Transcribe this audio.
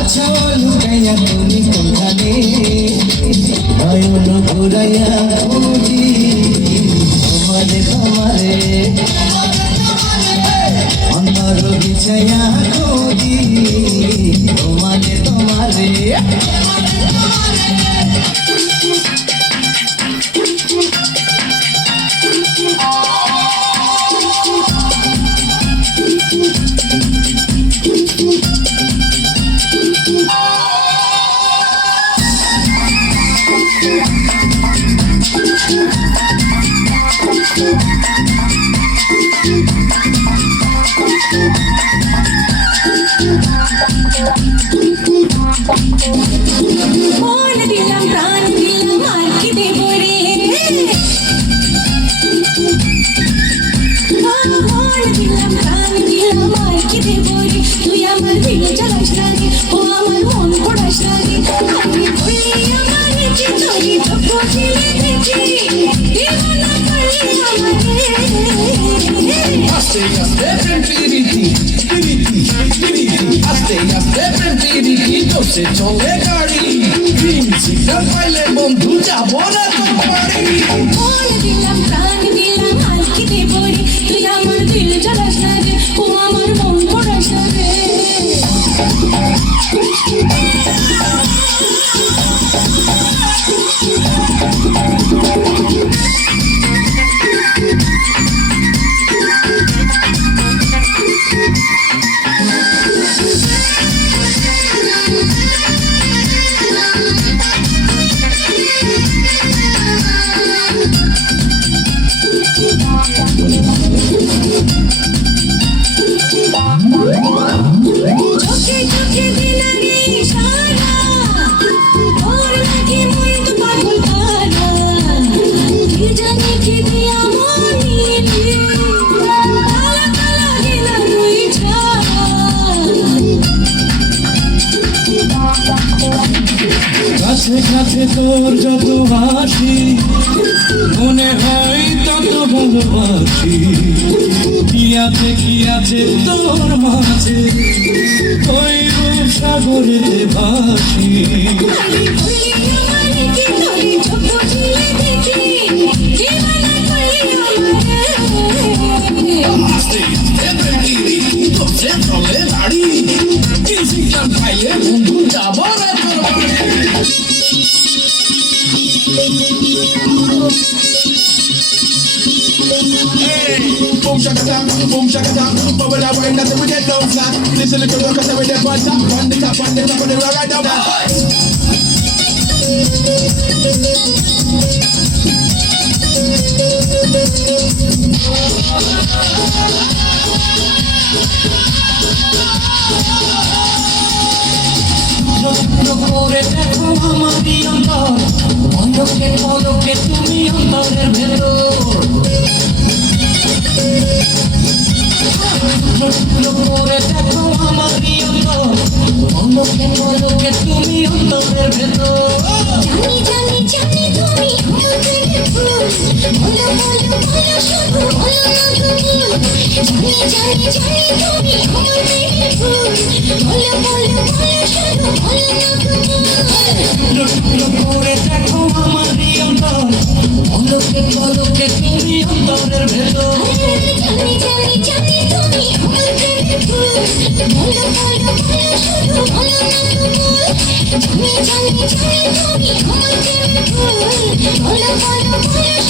আচ্ছা লুকাইয়া তুমি কোনখানে নয়ন ঘুরাইয়া খুঁজি তোমারে তোমারে অন্তর বিছাইয়া খুঁজি তোমারে তোমারে দিলাম প্রাণ দিলাম আর কি দেব রে দিলাম প্রাণ দিলাম আর কি দেব রে তুই আমার দিল জ্বালাস না রে ও আমার মন পড়াস না রে আমি বলি আমার কি তোরি চোখ দিলে দেখি দিওয়ানা করলি আমারে আস্তে আস্তে প্রেম পিরিতি পিরিতি পিরিতি আস্তে আস্তে প্রেম পিরিতি তোসে চলে গাড়ি গ্রিন সিগন্যাল পাইলে বন্ধু যাব না তোর বাড়ি দিলাম প্রাণ দিলাম আর কি দেব রে তুই আমার দিল জ্বালাস না রে ও আমার মন পড়াস না রে চোখে চোখে দিলারে ইশারা ওর লাগে মন তো পাগল তারা কি জানি কি দিয়া মনি কালা কালা গেলা তুই কাছে কাছে তোর যত হাসি মনে হয় তত ভালোবাসি কি আছে তোর মাঝে ওই রূপ সাগরেতে ভাসি আস্তে আস্তে প্রেম পিরিতি তোসে চলে গাড়ি গ্রিন সিগন্যাল পাইলে বন্ধু যাব না তোর বাড়ি Boom shaka down, bubble that wine that we get down flat. Listen to the rock that we get right up on the top of the rock right down. করে দেখো আমারই অন্তর অন্ধকে পলকে তুমি অন্তরের ভেতর করে দেখো আমারই অন্তর অন্ধকে পলকে তুমি অন্তরের ভেতর জানি জানি জানি তুমি আমার প্রেমের ফুল বলো বলো বলো শুধু বলো না তুমি জানি জানি জানি তুমি আমার প্রেমের ফুল বলো বলো বলো শুধু বলো না তুমি করে দেখো আমারই অন্তর অন্ধকে পলকে তুমি অন্তরের ভেতর জানি জানি জানি তুমি আমার প্রেমের ফুল বলো বলো বলো শুধু বলো না তুমি জানি জানি জানি তুমি আমার প্রেমের ফুল বলো বলো বলো